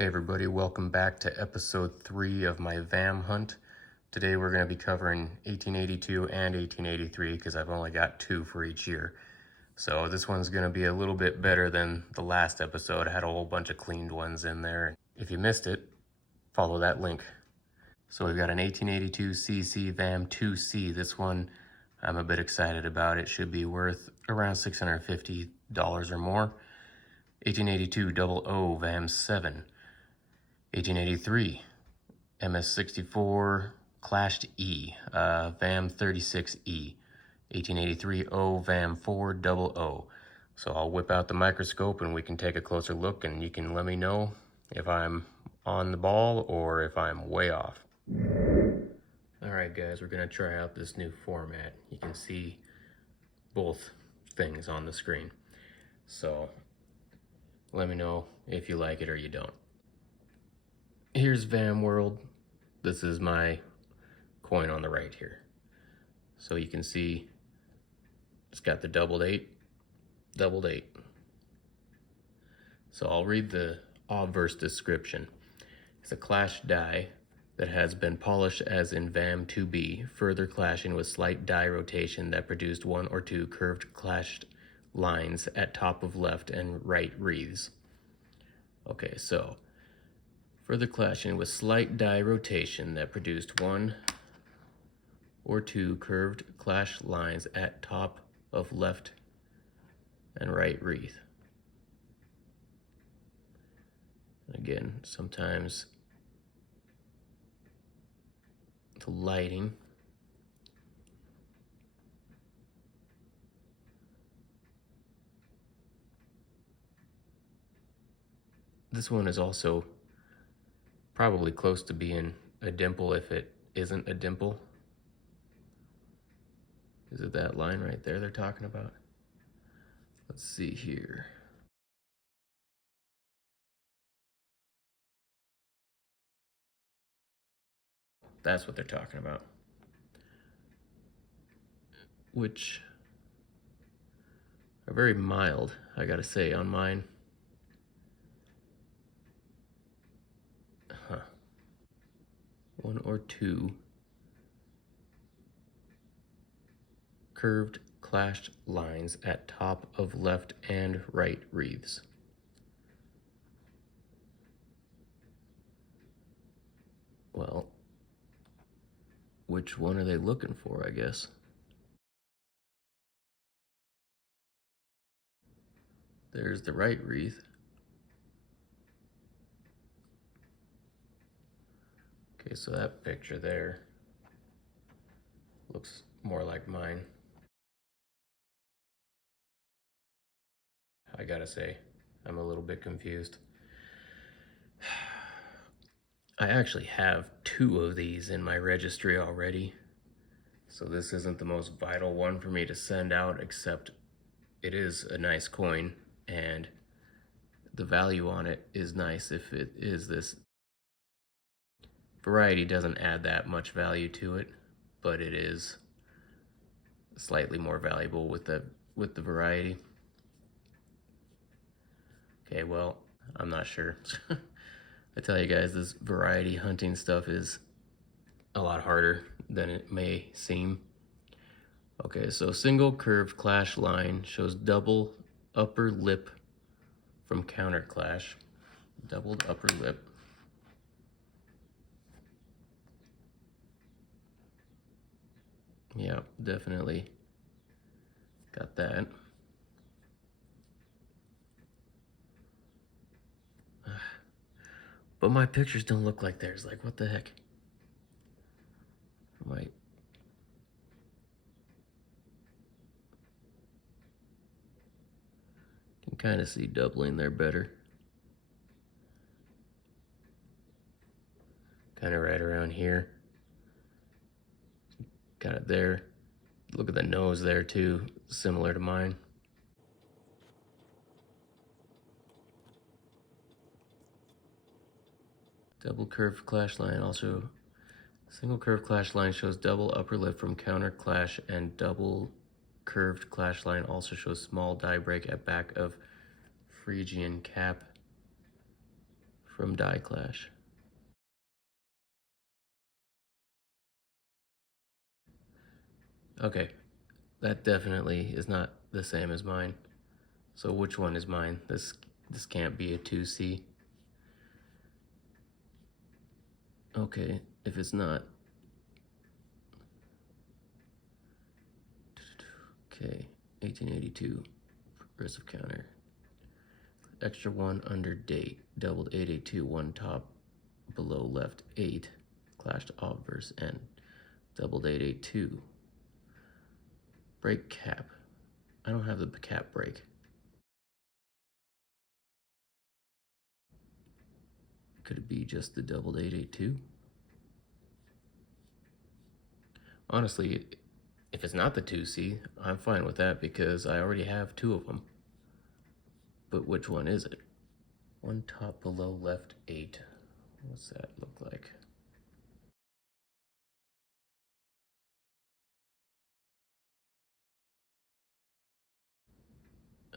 Hey everybody, welcome back to episode 3 of my VAM hunt. Today we're going to be covering 1882 and 1883 because I've only got 2 for each year. So this one's going to be a little bit better than the last episode. I had a whole bunch of cleaned ones in there. If you missed it, follow that link. So we've got an 1882 CC VAM 2C. This one I'm a bit excited about. It should be worth around $650 or more. 1882 O VAM 7. 1883, MS64 Clashed E, VAM 36E, 1883 O VAM 400. So I'll whip out the microscope and we can take a closer look and you can let me know if I'm on the ball or if I'm way off. Alright guys, we're going to try out this new format. You can see both things on the screen. So let me know if you like it or you don't. Here's VAM World. This is my coin on the right here. So you can see it's got the doubled 8. So I'll read the obverse description. It's a clashed die that has been polished as in VAM 2B, further clashing with slight die rotation that produced 1 or 2 curved clashed lines at top of left and right wreaths. Okay, so further clashing with slight die rotation that produced 1 or 2 curved clash lines at top of left and right wreath. Again, sometimes the lighting this one is also probably close to being a dimple if it isn't a dimple. Is it that line right there they're talking about? Let's see here. That's what they're talking about. Which are very mild, I gotta say, on mine. Huh. 1 or 2 curved clashed lines at top of left and right wreaths. Well, which one are they looking for, I guess? There's the right wreath. Okay, so that picture there looks more like mine. I gotta say, I'm a little bit confused. I actually have 2 of these in my registry already, so this isn't the most vital one for me to send out, except it is a nice coin and the value on it is nice. If it is this variety, doesn't add that much value to it, but it is slightly more valuable with the variety. Okay, well, I'm not sure. I tell you guys, this variety hunting stuff is a lot harder than it may seem. Okay, so single curved clash line shows double upper lip from counter clash. Doubled upper lip. Yeah, definitely got that. But my pictures don't look like theirs. Like, what the heck? Right. Can kind of see doubling there better. Kind of right around here. Got it there. Look at the nose there too, similar to mine. Double curved clash line also. Single curved clash line shows double upper lip from counter clash, and double curved clash line also shows small die break at back of Phrygian cap from die clash. Okay, that definitely is not the same as mine. So which one is mine? This can't be a 2C. Okay, if it's not. Okay, 1882, progressive counter. Extra 1 under date, doubled 882, 1 top, below left 8, clashed obverse end, doubled 882. Break cap. I don't have the cap break. Could it be just the doubled 882? Honestly, if it's not the 2C, I'm fine with that because I already have 2 of them. But which one is it? 1 top below left 8. What's that look like?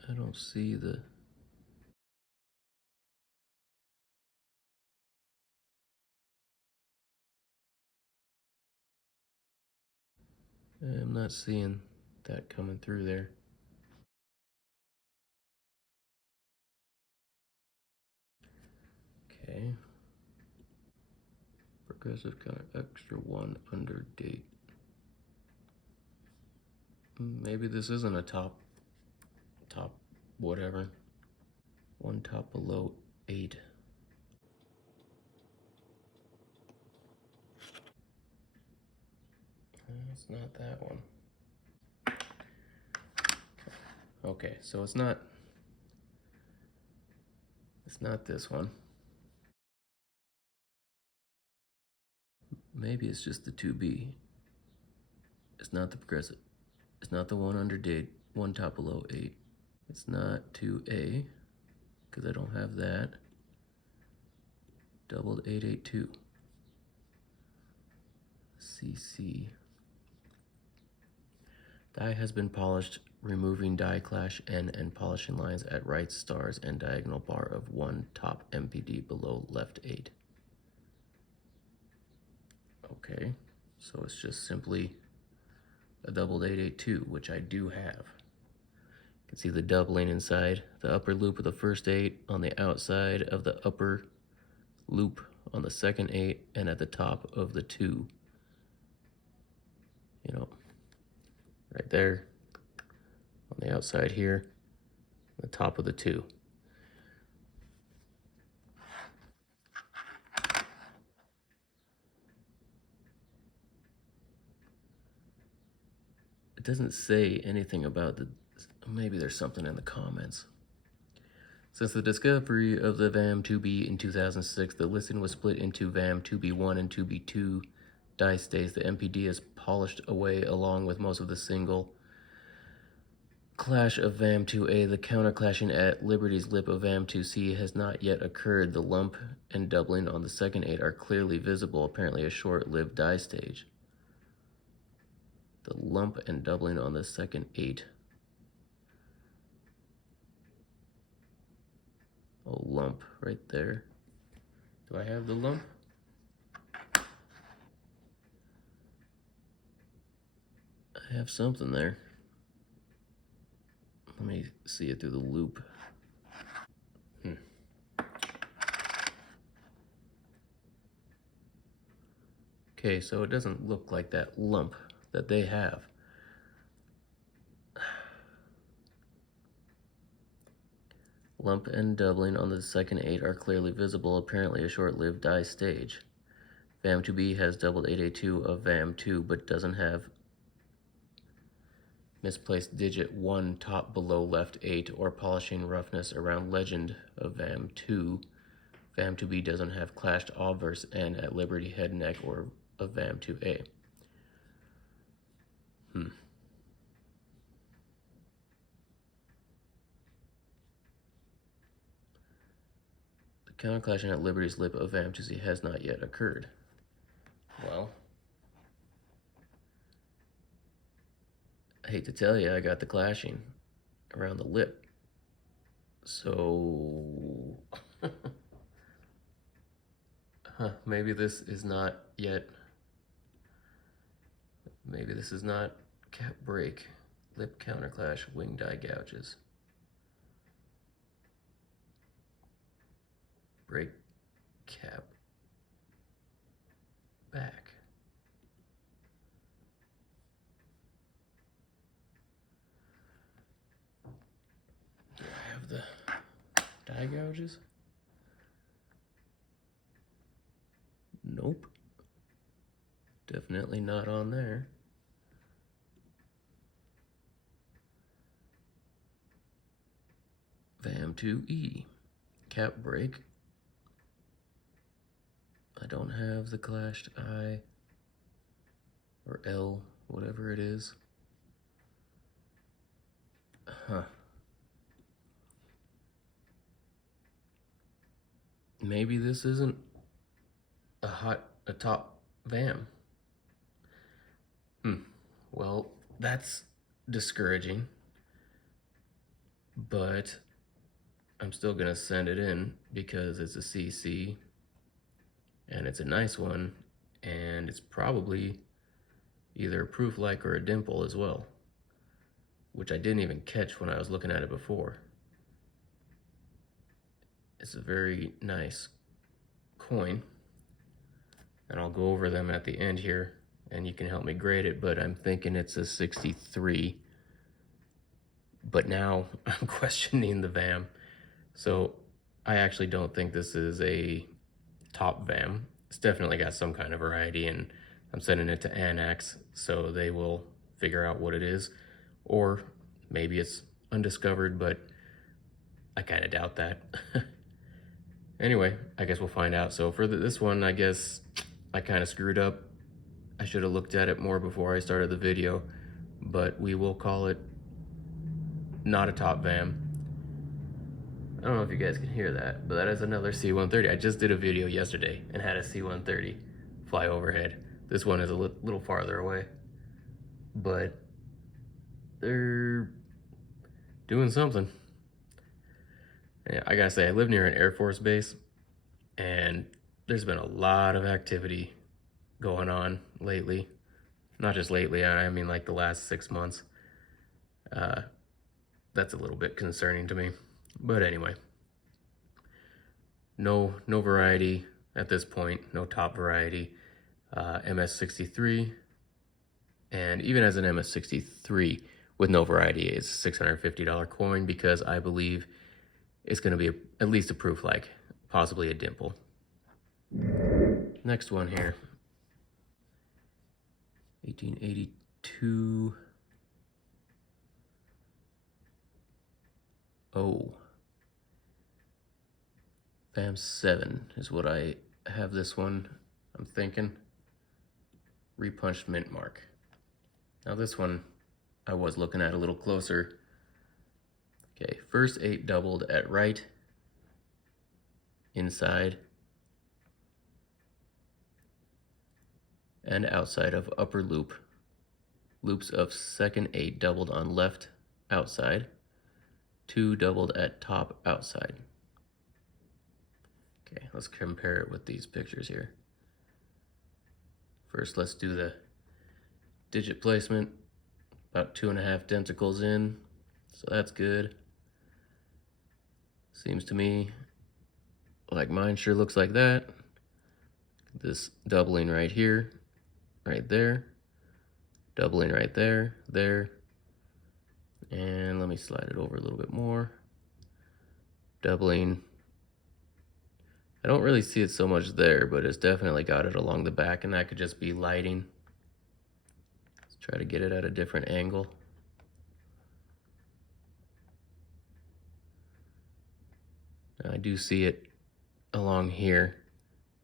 I don't see the... I'm not seeing that coming through there. Okay. Progressive counter, extra 1 under date. Maybe this isn't a top whatever. 1 top below 8. It's not that one. Okay, so it's not this one. Maybe it's just the 2B. It's not the progressive. It's not the 1 under date, 1 top below 8. It's not 2A, because I don't have that. Doubled 882. CC. Die has been polished, removing die clash N and polishing lines at right stars and diagonal bar of 1 top MPD below left 8. Okay, so it's just simply a doubled 882, which I do have. You can see the doubling inside the upper loop of the first 8, on the outside of the upper loop on the second 8, and at the top of the 2. You know, right there, on the outside here, the top of the 2. It doesn't say anything about the, maybe there's something in the comments. Since the discovery of the VAM 2B in 2006, the listing was split into VAM 2B1 and 2B2 die states. The MPD is polished away along with most of the single clash of VAM 2A. The counter-clashing at Liberty's lip of VAM 2C has not yet occurred. The lump and doubling on the second 8 are clearly visible, apparently a short-lived die stage. The lump and doubling on the second 8. Oh, lump right there. Do I have the lump? I have something there. Let me see it through the loop. Okay, so it doesn't look like that lump that they have. Lump and doubling on the second 8 are clearly visible, apparently a short-lived die stage. VAM 2B has doubled 882 of VAM 2, but doesn't have misplaced digit 1 top below left 8 or polishing roughness around legend of VAM 2. VAM 2B doesn't have clashed obverse N at Liberty head neck or of VAM 2A. The counterclashing at Liberty's lip of VAM 2C has not yet occurred. Well, I hate to tell you, I got the clashing around the lip. So Maybe this is not yet. Maybe this is not cap break. Lip counterclash, wing die gouges. Break cap back. Do I have the die gouges? Nope. Definitely not on there. VAM 2E. Cap break. I don't have the clashed I or L, whatever it is. Maybe this isn't a top VAM. Well, that's discouraging, but I'm still gonna send it in because it's a CC and it's a nice one, and it's probably either a proof like or a dimple as well, which I didn't even catch when I was looking at it before. It's a very nice coin, and I'll go over them at the end here and you can help me grade it, but I'm thinking it's a 63. But now I'm questioning the VAM. So I actually don't think this is a top VAM. It's definitely got some kind of variety, and I'm sending it to Annex so they will figure out what it is. Or maybe it's undiscovered, but I kind of doubt that. Anyway, I guess we'll find out. So for this one, I guess I kind of screwed up. I should have looked at it more before I started the video, but we will call it not a top VAM. I don't know if you guys can hear that, but that is another C-130. I just did a video yesterday and had a C-130 fly overhead. This one is a little farther away, but they're doing something. Yeah, I gotta say, I live near an Air Force base, and there's been a lot of activity going on lately. Not just lately, I mean like the last 6 months. That's a little bit concerning to me. But anyway, no variety at this point, no top variety. MS63, and even as an MS63 with no variety, it's a $650 coin because I believe it's going to be at least a proof like, possibly a dimple. Next one here, 1882 O. VAM 7 is what I have this one, I'm thinking. Repunched mint mark. Now this one I was looking at a little closer. Okay, first 8 doubled at right, inside, and outside of upper loop. Loops of second 8 doubled on left, outside. 2 doubled at top, outside. Okay, let's compare it with these pictures here. First, let's do the digit placement. About 2.5 denticles in, so that's good. Seems to me like mine sure looks like that. This doubling right here, right there. Doubling right there, there. And let me slide it over a little bit more. Doubling. I don't really see it so much there, but it's definitely got it along the back, and that could just be lighting. Let's try to get it at a different angle. Now I do see it along here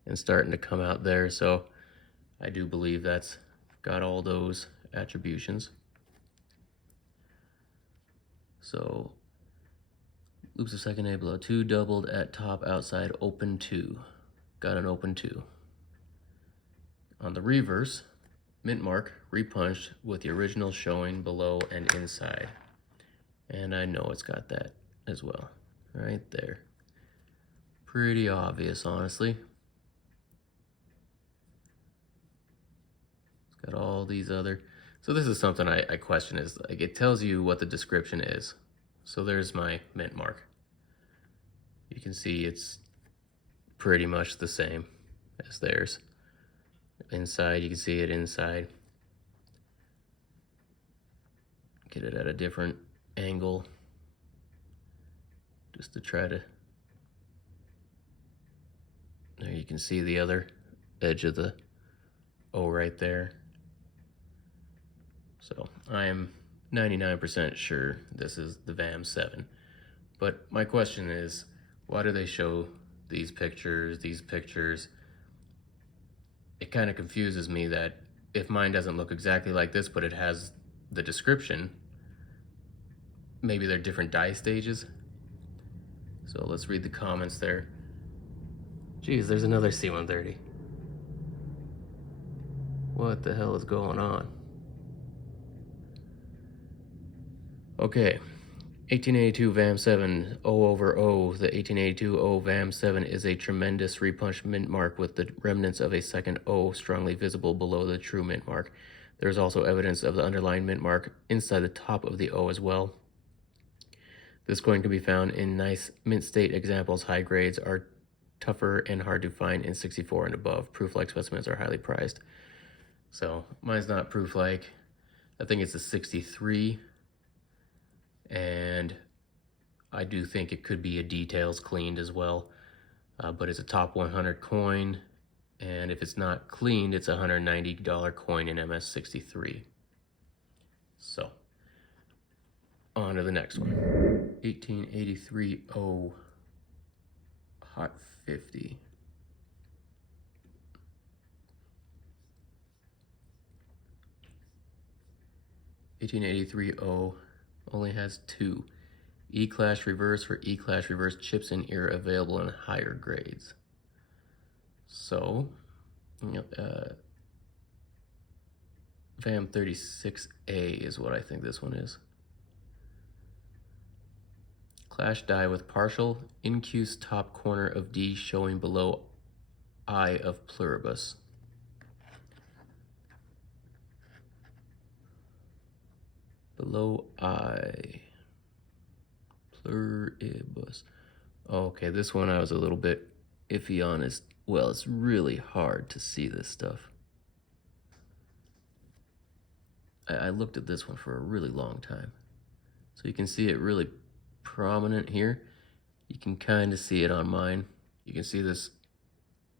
and starting to come out there, so I do believe that's got all those attributions. So loops of second 8 below, 2 doubled at top, outside, open 2. Got an open 2. On the reverse, mint mark, repunched with the original showing below and inside. And I know it's got that as well, right there. Pretty obvious, honestly. Got all these other. So this is something I question, is like it tells you what the description is. So there's my mint mark. You can see it's pretty much the same as theirs. Inside, you can see it inside. Get it at a different angle just to try to. There you can see the other edge of the O right there. So I am 99% sure this is the VAM 7. But my question is, why do they show these pictures? It kind of confuses me that if mine doesn't look exactly like this, but it has the description, maybe they're different dye stages. So let's read the comments there. Geez, there's another C130. What the hell is going on? Okay, 1882 VAM 7, O over O. The 1882 O VAM 7 is a tremendous repunched mint mark with the remnants of a second O strongly visible below the true mint mark. There is also evidence of the underlying mint mark inside the top of the O as well. This coin can be found in nice mint state examples. High grades are tougher and hard to find in 64 and above. Proof-like specimens are highly prized. So mine's not proof-like. I think it's a 63. And I do think it could be a details cleaned as well. But it's a top 100 coin. And if it's not cleaned, it's a $190 coin in MS63. So, on to the next one. 1883 O Hot 50. O only has 2 E-class reverse for E-class reverse chips and ear available in higher grades. So, VAM 36A is what I think this one is. Clash die with partial incuse top corner of D showing below I of pluribus. Below I. Pluribus. Okay, this one I was a little bit iffy on. Well, it's really hard to see this stuff. I looked at this one for a really long time. So you can see it really prominent here. You can kind of see it on mine. You can see this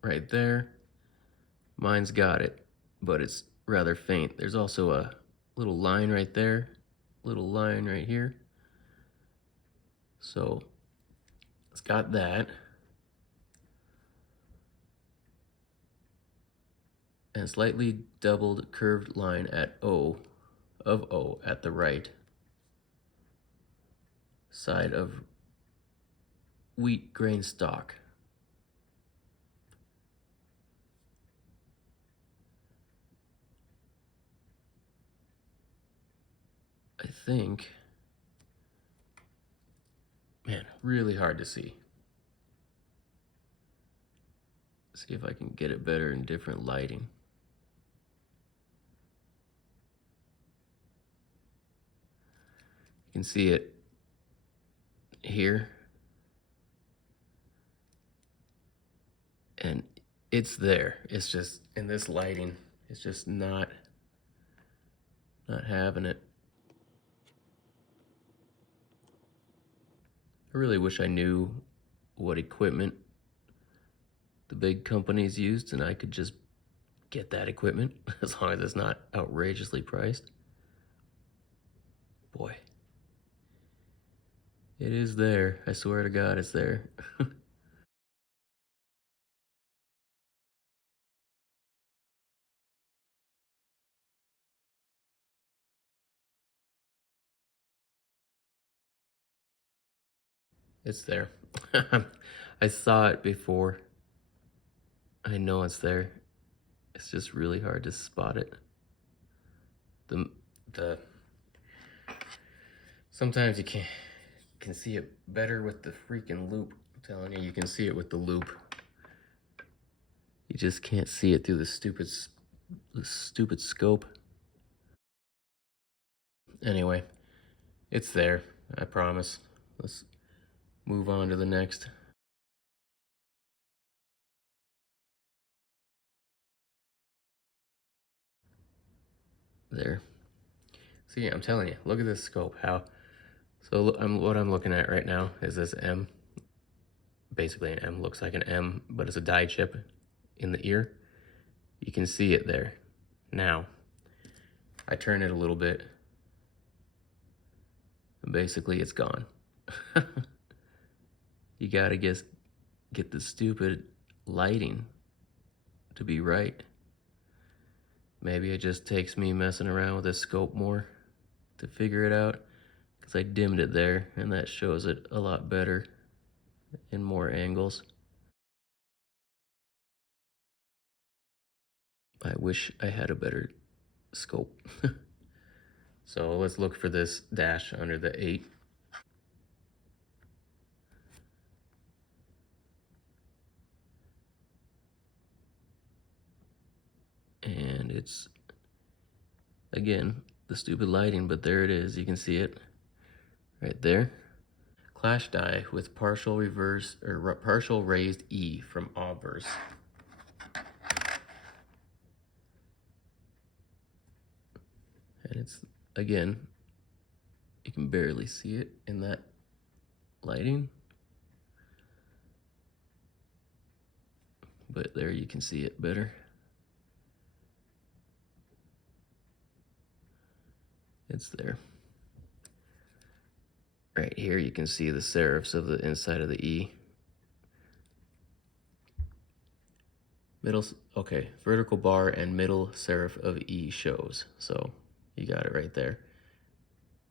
right there. Mine's got it, but it's rather faint. There's also a little line right there, little line right here. So it's got that. And slightly doubled curved line at O at the right side of wheat grain stalk. I think, man, really hard to see. See if I can get it better in different lighting. You can see it here. And it's there. It's just, in this lighting, it's just not having it. I really wish I knew what equipment the big companies used and I could just get that equipment as long as it's not outrageously priced. Boy. It is there. I swear to God, it's there. It's there. I saw it before. I know it's there. It's just really hard to spot it. Sometimes you can see it better with the freaking loop. I'm telling you can see it with the loop. You just can't see it through the stupid This stupid scope. Anyway, it's there, I promise. Let's move on to the next. There. See, I'm telling you, look at this scope. So what I'm looking at right now is this M. Basically an M, looks like an M, but it's a die chip in the ear. You can see it there. Now, I turn it a little bit, and basically it's gone. You gotta get the stupid lighting to be right. Maybe it just takes me messing around with this scope more to figure it out, because I dimmed it there, and that shows it a lot better in more angles. I wish I had a better scope. So let's look for this dash under the 8. And it's, again, the stupid lighting, but there it is. You can see it right there. Clash die with partial reverse or partial raised E from obverse. And it's, again, you can barely see it in that lighting, but there you can see it better. It's there. Right here you can see the serifs of the inside of the E. Middle, okay, vertical bar and middle serif of E shows. So you got it right there.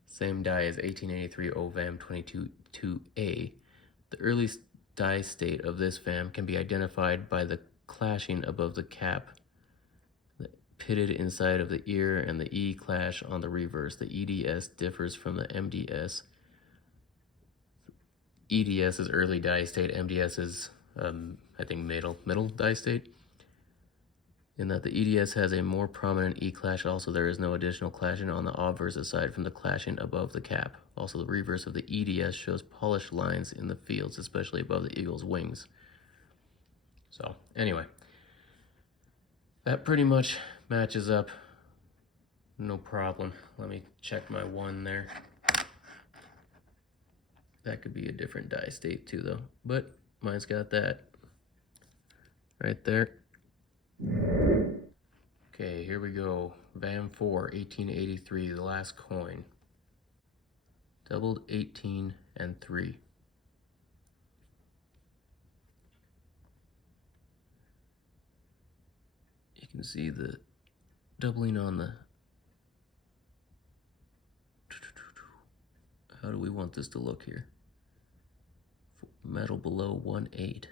Same die as 1883 O VAM 22-2A. The earliest die state of this VAM can be identified by the clashing above the cap, the pitted inside of the ear, and the E clash on the reverse. The EDS differs from the MDS. EDS is early die state, MDS is, I think, middle die state. In that the EDS has a more prominent E clash. Also, there is no additional clashing on the obverse aside from the clashing above the cap. Also, the reverse of the EDS shows polished lines in the fields, especially above the eagle's wings. So, anyway, that pretty much matches up. No problem. Let me check my 1 there. That could be a different die state too, though. But mine's got that right there. Okay, here we go. VAM 4, 1883, the last coin. Doubled 18 and 3. You can see the doubling on the... How do we want this to look here? Metal below 1/8.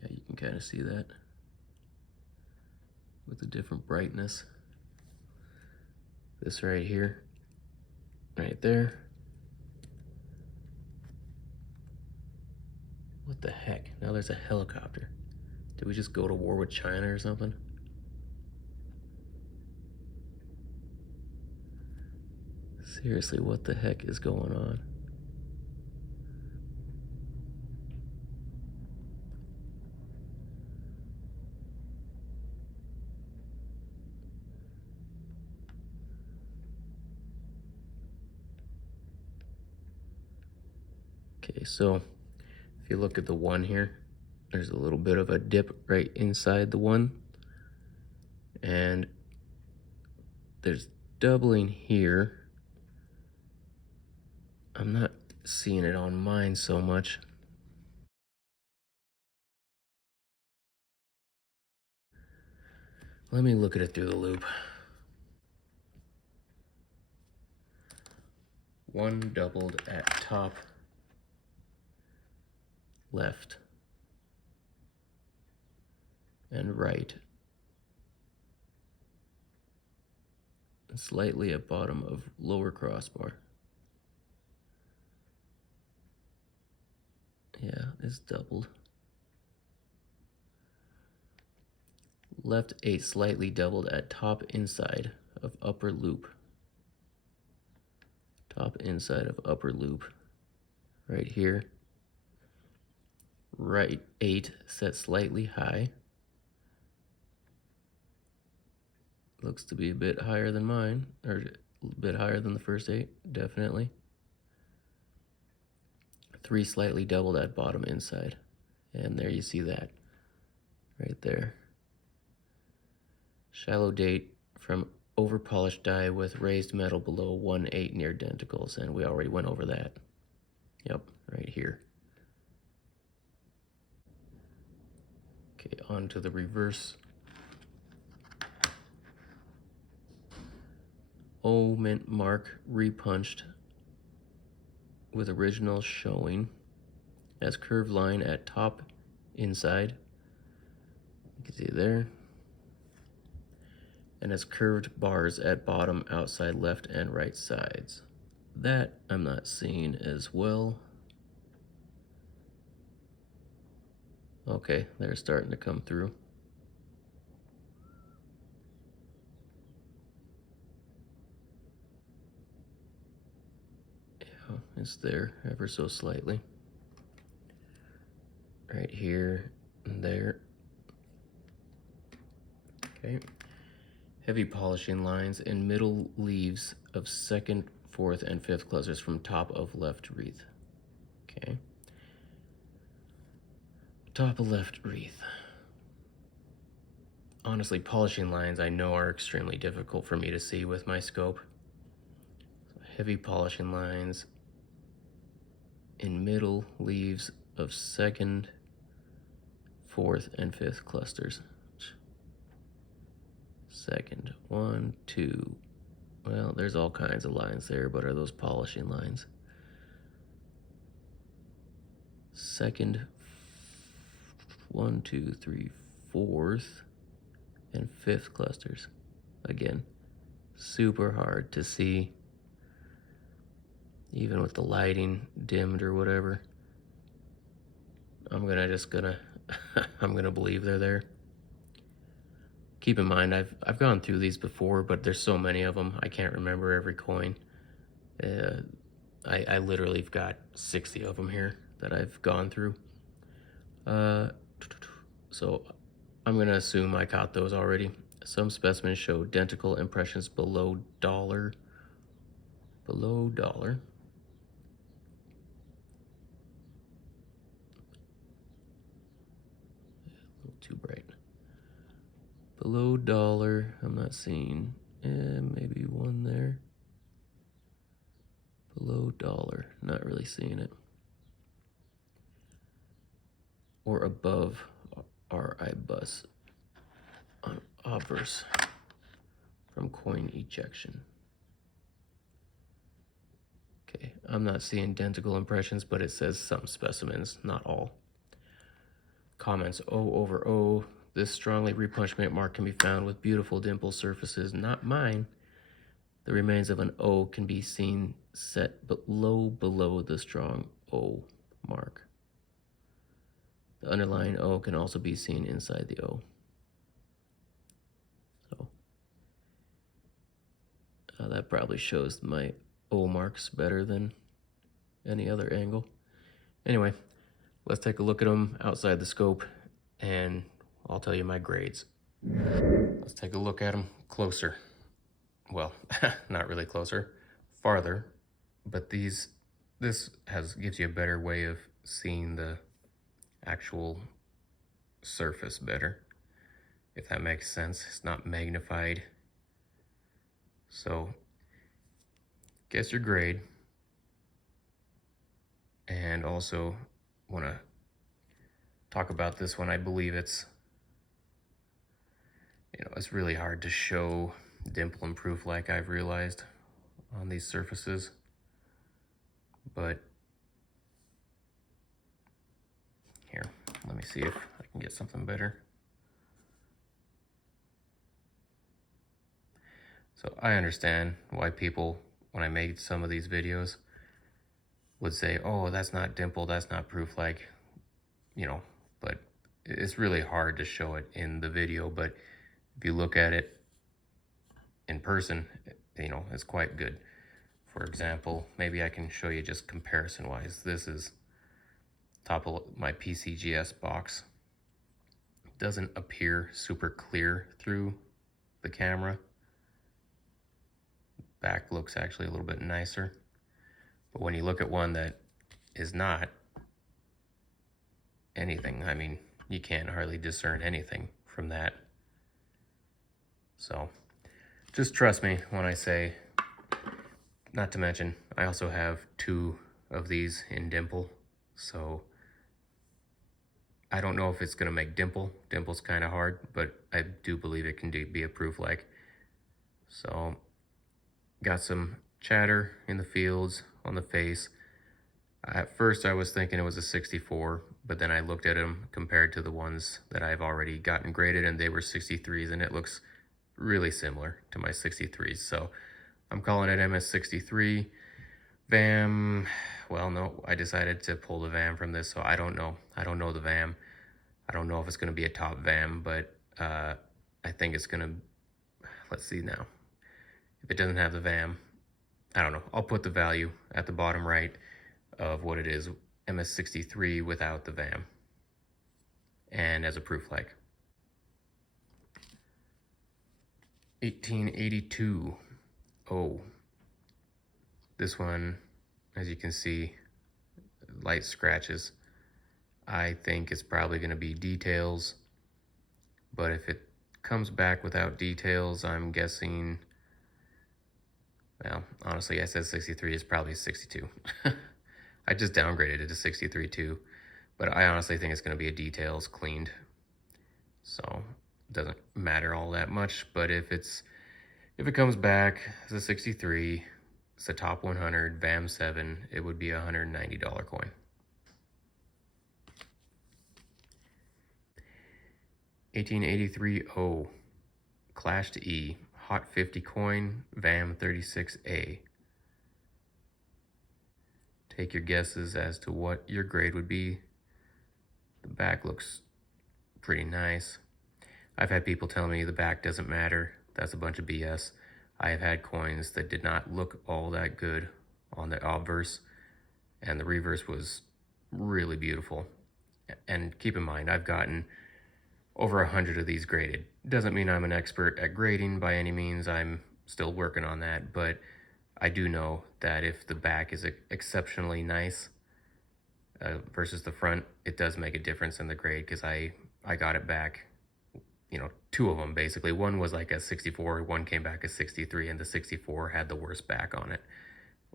Yeah, you can kind of see that with a different brightness. This right here, right there. What the heck? Now there's a helicopter. Did we just go to war with China or something? Seriously, what the heck is going on? Okay, so if you look at the 1 here, there's a little bit of a dip right inside the 1. And there's doubling here. I'm not seeing it on mine so much. Let me look at it through the loop. 1 doubled at top left and right. Slightly at bottom of lower crossbar. Yeah, it's doubled. Left 8 slightly doubled at top inside of upper loop. Top inside of upper loop. Right here. Right 8 set slightly high. Looks to be a bit higher than mine, or a bit higher than the first 8, definitely. 3 slightly doubled at bottom inside. And there you see that, right there. Shallow date from over-polished die with raised metal below 1/8 near denticles, and we already went over that. Yep, right here. Okay, on to the reverse. O mint mark repunched with original showing as curved line at top inside. You can see there. And as curved bars at bottom outside left and right sides. That I'm not seeing as well. Okay, they're starting to come through. Yeah, it's there ever so slightly. Right here and there. Okay. Heavy polishing lines and middle leaves of 2nd, 4th, and 5th clusters from top of left wreath. Okay. Top of left wreath. Honestly, polishing lines I know are extremely difficult for me to see with my scope. Heavy polishing lines in middle leaves of 2nd, 4th, and 5th clusters. 2nd, 1, 2. Well, there's all kinds of lines there, but are those polishing lines? 2nd, 1, 2, 3, 4th, and 5th clusters. Again, super hard to see, even with the lighting dimmed or whatever. I'm gonna believe they're there. Keep in mind, I've gone through these before, but there's so many of them, I can't remember every coin. I literally have got 60 of them here that I've gone through. So I'm gonna assume I caught those already. Some specimens show dentical impressions below dollar. Below dollar. A little too bright. Below dollar, I'm not seeing. Maybe one there. Below dollar, not really seeing it. Or above RI bus on obverse from coin ejection. Okay, I'm not seeing dentical impressions, but it says some specimens, not all. Comments, O over O. This strongly repunched mint mark can be found with beautiful dimple surfaces, not mine. The remains of an O can be seen set below the strong O mark. The underlying O can also be seen inside the O. So that probably shows my O marks better than any other angle. Anyway, let's take a look at them outside the scope and I'll tell you my grades. Let's take a look at them closer. Well, not really closer, farther, but this gives you a better way of seeing the actual surface better, if that makes sense. It's not magnified. So guess your grade, and also want to talk about this one. I believe it's really hard to show dimple and proof like I've realized on these surfaces, but here, let me see if I can get something better. So I understand why people, when I made some of these videos, would say, oh, that's not dimple, that's not proof like, you know, but it's really hard to show it in the video. But if you look at it in person, you know, it's quite good. For example, maybe I can show you just comparison wise. This is top of my PCGS box. It doesn't appear super clear through the camera. Back looks actually a little bit nicer. But when you look at one that is not anything, I mean, you can't hardly discern anything from that. So just trust me when I say, not to mention, I also have 2 of these in dimple. So I don't know if it's gonna make dimple. Dimple's kind of hard, but I do believe it can be a proof like. So got some chatter in the fields on the face. At first I was thinking it was a 64, but then I looked at them compared to the ones that I've already gotten graded, and they were 63s, and it looks really similar to my 63s. So I'm calling it MS63. VAM, well, no, I decided to pull the VAM from this, so I don't know. I don't know the VAM. I don't know if it's going to be a top VAM, but I think it's going to, let's see now. If it doesn't have the VAM, I don't know. I'll put the value at the bottom right of what it is, MS63 without the VAM, and as a proof like. 1882 O. This one, as you can see, light scratches. I think it's probably going to be details, but if it comes back without details, I'm guessing, well, honestly, I said 63 is probably 62. I just downgraded it to 63 too, but I honestly think it's going to be a details cleaned, so it doesn't matter all that much. But if it comes back as a 63, it's a top 100 VAM 7, it would be a $190 coin. $1883 O, Clash to E, Hot 50 coin, VAM 36A. Take your guesses as to what your grade would be. The back looks pretty nice. I've had people tell me the back doesn't matter. That's a bunch of BS. I have had coins that did not look all that good on the obverse, and the reverse was really beautiful. And keep in mind, I've gotten over 100 of these graded. Doesn't mean I'm an expert at grading by any means. I'm still working on that, but I do know that if the back is exceptionally nice versus the front, it does make a difference in the grade, because I got it back, you know, 2 of them basically. One was like a 64, one came back as 63, and the 64 had the worst back on it,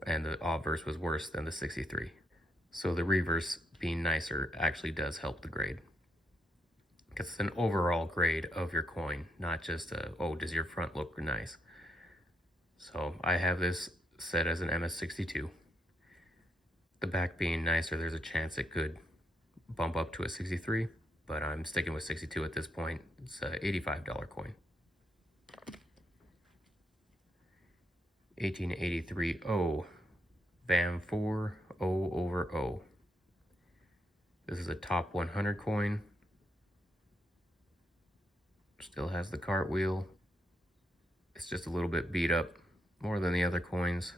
and the obverse was worse than the 63. So the reverse being nicer actually does help the grade, because it's an overall grade of your coin, not just a, oh, does your front look nice? So I have this set as an MS62. The back being nicer, there's a chance it could bump up to a 63, but I'm sticking with 62 at this point. It's a $85 coin. 1883 O, VAM 4, O over O. This is a top 100 coin. Still has the cartwheel. It's just a little bit beat up, more than the other coins.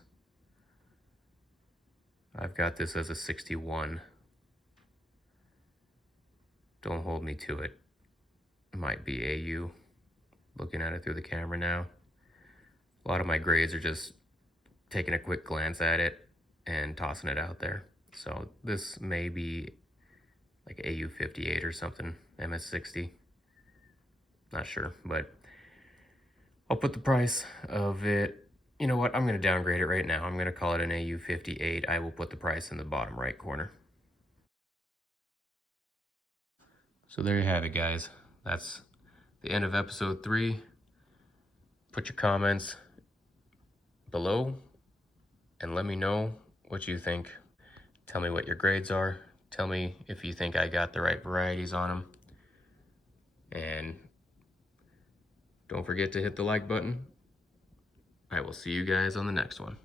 I've got this as a 61. Don't hold me to it. It might be AU, looking at it through the camera now. A lot of my grades are just taking a quick glance at it and tossing it out there. So this may be like AU 58 or something, MS 60. Not sure, but I'll put the price of it. You know what? I'm going to downgrade it right now. I'm going to call it an AU 58. I will put the price in the bottom right corner. So there you have it, guys. That's the end of episode 3. Put your comments below and let me know what you think. Tell me what your grades are. Tell me if you think I got the right varieties on them. And don't forget to hit the like button. I will see you guys on the next one.